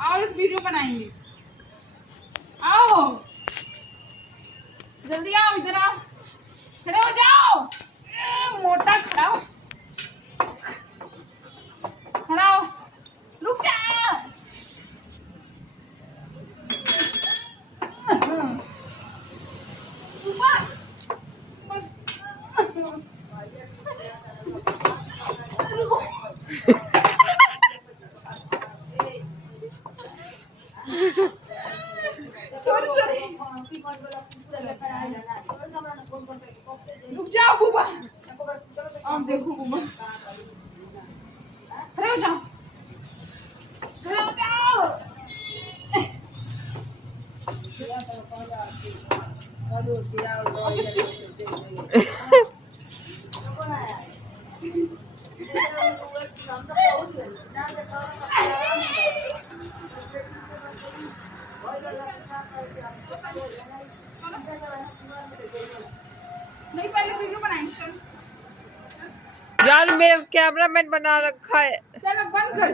आओ एक वीडियो बनाएंगे। आओ जल्दी आओ, इधर आओ, खड़े हो जाओ। मोटा खड़ा हो, खड़ा हो, रुक जा। बस सॉरी सॉरी, रुक जाओ बुबा। आप देखो बुबा, खड़े हो जाओ, खड़े हो जाओ। नहीं पहले वीडियो बनाएंगे। यार मेरे कैमरामैन बना रखा है। चलो बंद कर।